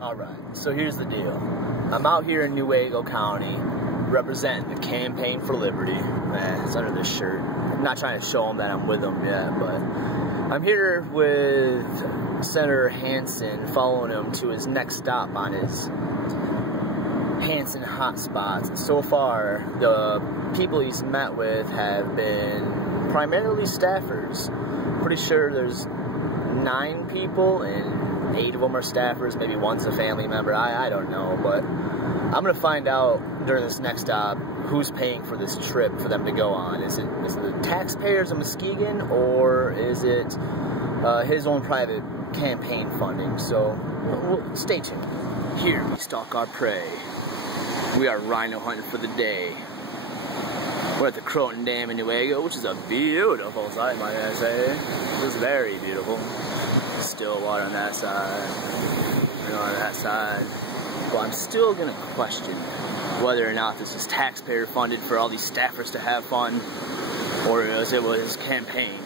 Alright, so here's the deal. I'm out here in Newaygo County representing the Campaign for Liberty. It's under this shirt. I'm not trying to show them that I'm with them yet, but I'm here with Senator Hansen, following him to his next stop on his Hansen Hotspots. And so far, the people he's met with have been primarily staffers. Pretty sure there's 9 people and 8 of them are staffers, maybe one's a family member, I don't know, but I'm going to find out during this next stop who's paying for this trip for them to go on. Is it the taxpayers of Muskegon, or is it his own private campaign funding? So, stay tuned. Here we stalk our prey. We are rhino hunting for the day. We're at the Croton Dam in Newaygo, which is a beautiful sight, might I say. It's very beautiful. Still water on that side, and on that side. Well, I'm still gonna question whether or not this is taxpayer funded for all these staffers to have fun, or as it was campaign.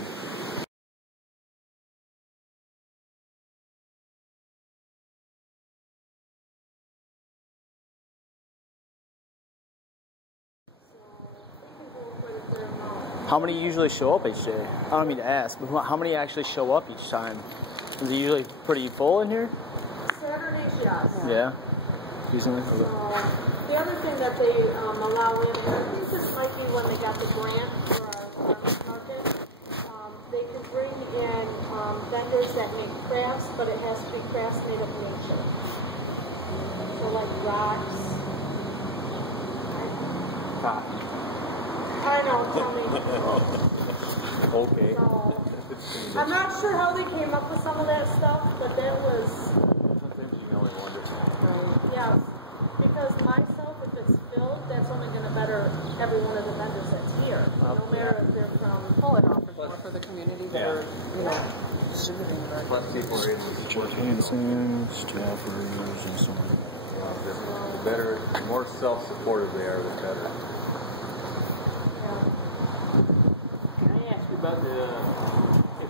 How many usually show up each day? I don't mean to ask, but how many actually show up each time? Is it usually pretty full in here? Saturdays, yes. Yeah? Usually? So, the other thing that they allow in, and I think this might be when they got the grant for our farmers market, they can bring in vendors that make crafts, but it has to be crafts made of nature. So like rocks. I know, tell me. Okay. So, I'm not sure how they came up with some of that stuff, but that was... Sometimes you can only wonder. Yeah, because myself, if it's filled, that's only going to better every one of the vendors that's here, no matter if they're from... Oh, it offers more for the community that are, you know, distributing the... Plus people are able to support Hansen, staffers, and so on. The better, the more self-supportive they are, the better. Can I ask you about the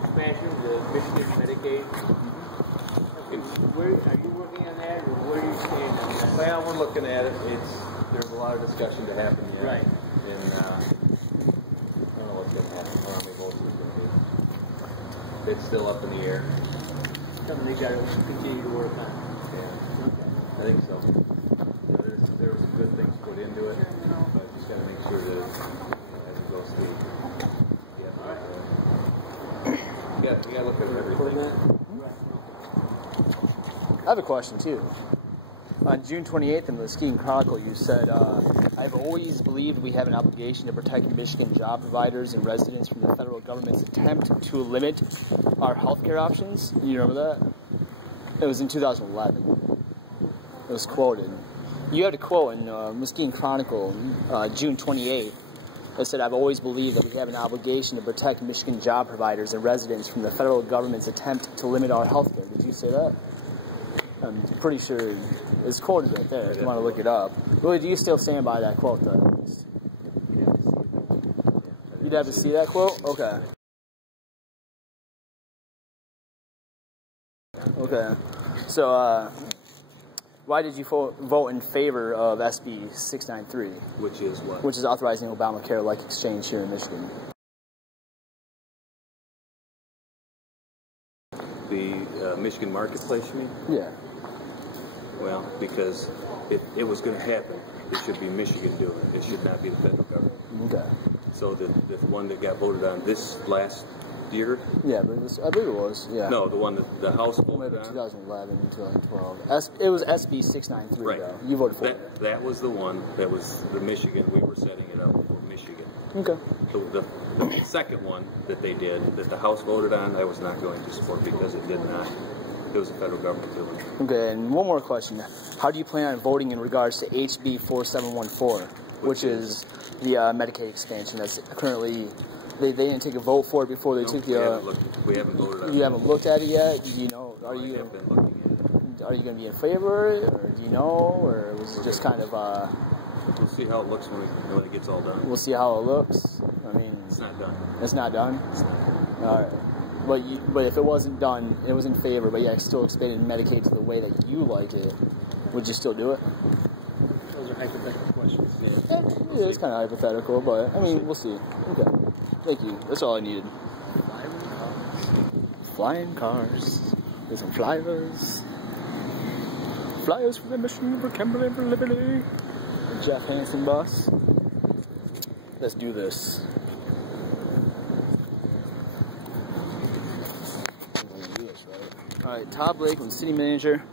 expansion of the Michigan Medicaid? Okay, where are you working on that, or where do you stand on that? Well, we're looking at it. There's a lot of discussion to happen yet. Right. And I don't know what's going to happen. How many votes it's going to be. It's still up in the air. Something they got to continue to work on. Yeah. Okay. I think so. There were some good things put into it, but just got to make sure that as it goes through, you got to look at everything. I have a question too. On June 28th in the Muskegon Chronicle, you said, I've always believed we have an obligation to protect Michigan job providers and residents from the federal government's attempt to limit our healthcare options. You remember that? It was in 2011. It was quoted. You had a quote in Muskegon Chronicle, June 28th, that said, I've always believed that we have an obligation to protect Michigan job providers and residents from the federal government's attempt to limit our healthcare. Did you say that? I'm pretty sure it's quoted right there, if you want to look it up. Really, do you still stand by that quote, though? You'd have to see that quote? Okay. Okay. So, why did you vote in favor of SB 693? Which is what? Which is authorizing Obamacare-like exchange here in Michigan. The Michigan marketplace, you mean? Yeah. Well, because it was going to happen, it should be Michigan doing it. It should not be the federal government. Okay. So the one that got voted on this last year? Yeah, but I believe it was. Yeah. No, the one that the House voted Maybe on? 2011, 2012. It was SB 693, right. though. You voted for it. That was the one that was the Michigan. We were setting it up for Michigan. Okay. So the second one that they did, that the House voted on, I was not going to support because it did not. It was the federal government doing it. Okay, and one more question. How do you plan on voting in regards to HB 4714, which is the Medicaid expansion that's currently... They didn't take a vote for it before they took the... We haven't voted on it. You haven't looked at it yet? Do you know? I have been looking at it. Are you going to be in favor of it, or do you know? Or was it just kind of... We'll see how it looks when it gets all done. We'll see how it looks. I mean... It's not done. It's not done? It's not done. All right. But if it wasn't done, it was in favor, but yeah, still expanded Medicaid to the way that you like it, would you still do it? Those are hypothetical questions. Yeah, it's kind of hypothetical, but I mean, we'll see. Okay. Thank you. That's all I needed. Flying cars. There's some flyers. Flyers for the mission for Kimberly for Liberty. The Goeff Hansen bus. Let's do this. Alright, Todd Blake, I'm city manager.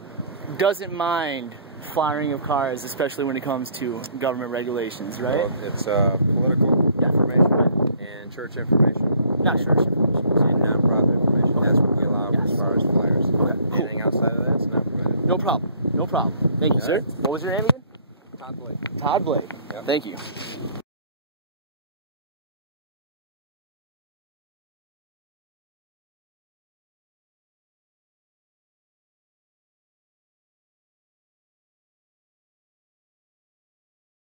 Doesn't mind firing of cars, especially when it comes to government regulations, right? Well, it's political information and church information. Not church information. And non-profit information. That's what we allow as far as flyers. Okay, cool. Anything outside of that's not permitted. No problem. No problem. Thank you, sir. What was your name again? Todd Blake. Todd Blake. Yep. Thank you.